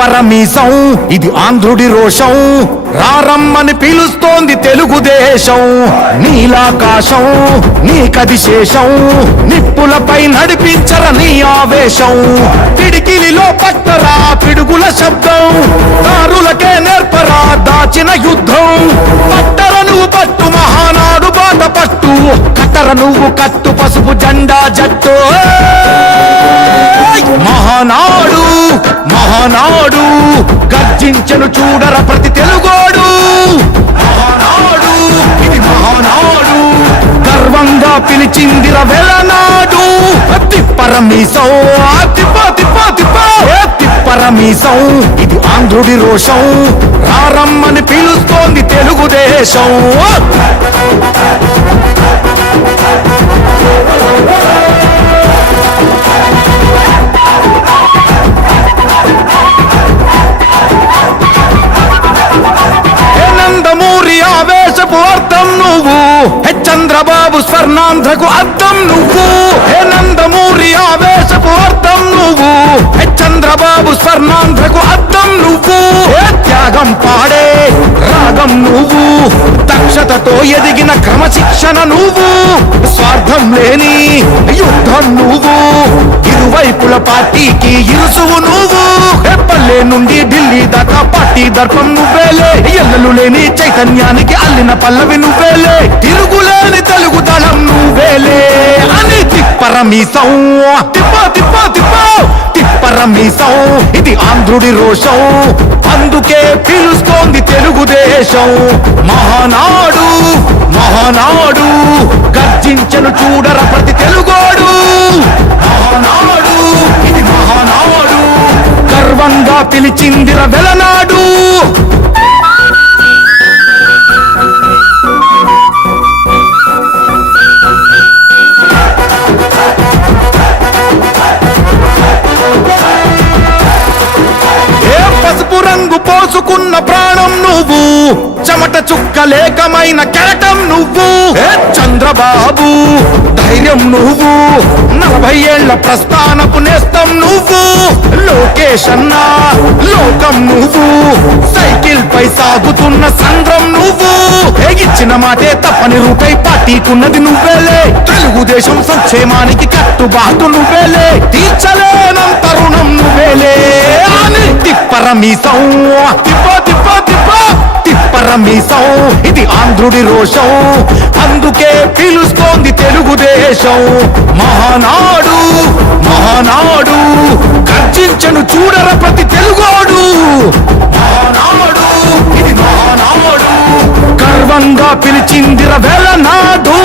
తిప్పరమీసం ఇది ఆంధ్రుడి రోషం, రారమ్మని పిలుస్తోంది తెలుగుదేశం. నీలాకాశం నీకది శేషం, నిప్పులపై నడిపించర నీ ఆవేశం. పిడికిలిలో పట్టరా పిడుగుల శబ్దం, దారులకే నేర్పరా దాచిన యుద్ధం. పట్టర నువ్వు పట్టు మహానాడు బాట పట్టు, కట్టర నువ్వు కట్టు పసుపు జెండా జట్టు. మహానాడు మహానాడు గర్జించను చూడర ప్రతి తెలుగోడు. మహానాడు ఇది మహానాడు, గర్వంగా పిలిచిందిర వెలనాడు. తిప్పరమీసం తిప్పరమీసం ఇది ఆంధ్రుడి రోషం, రారమ్మని పిలుస్తోంది తెలుగుదేశం. నందమూరి ఆవేశపు అర్థం నువ్వు, చంద్రబాబు స్వర్ణాంధ్రకు అర్థం నువ్వు. నందమూరి ఆవేశపు అర్థం నువ్వు, చంద్రబాబు స్వర్ణాంధ్రకు అర్థం నువ్వు. త్యాగం పాడే రాగం నువ్వు, దక్షతతో ఎదిగిన క్రమశిక్షణ నువ్వు. స్వార్థం లేని యుద్ధం నువ్వు, ఇరువైపుల పార్టీకి ఇరుసువు నువ్వు. పల్లె నుండి ఢిల్లీ దాకా పార్టీ దర్పం నువ్వేలే, ఎల్లలు లేని చైతన్యానికి అల్లిన పల్లవి నువ్వేలే. తిరుగులేని తెలుగు దళం నువ్వేలే అని తిప్పరమీసం తిప్పరమీసం ఇది ఆంధ్రుడి రోషం, అందుకే పిలుస్తోంది తెలుగుదేశం. మహానాడు మహానాడు గర్జించను చూడర ప్రతి తెలుగోడు. మహానాడు ఇది మహానాడు, గర్వంగా పిలిచిందిర వెలనాడు. పసుపు రంగు పోసుకున్న ప్రాణం నువ్వు, చెమట చుక్కలేకమైన కెరటం నువ్వు. చంద్రబాబు ధైర్యం నువ్వు, 40 ఏళ్ల ప్రస్థానపు నేస్తం నువ్వు. లోకేష్ అన్న లోకం నువ్వు, సైకిల్ పై సాగుతున్న సంద్రం నువ్వు. ఇచ్చిన మాటే తప్పని రూపై పార్టీకున్నది నువ్వేలే, తెలుగుదేశం సంక్షేమానికి కట్టుబాటు నువ్వేలే. తీర్చలేనంత రుణం నువ్వేలే అని తిప్పరమీసం తిప్పరమీసం ఇది ఆంధ్రుడి రోషం, అందుకే పిలుస్తోంది తెలుగుదేశం. మహానాడు మహానాడు గర్జించను చూడర ప్రతి తెలుగోడు. మహానాడు ఇది మహానాడు, గర్వంగా పిలిచిందిర వెలనాడు.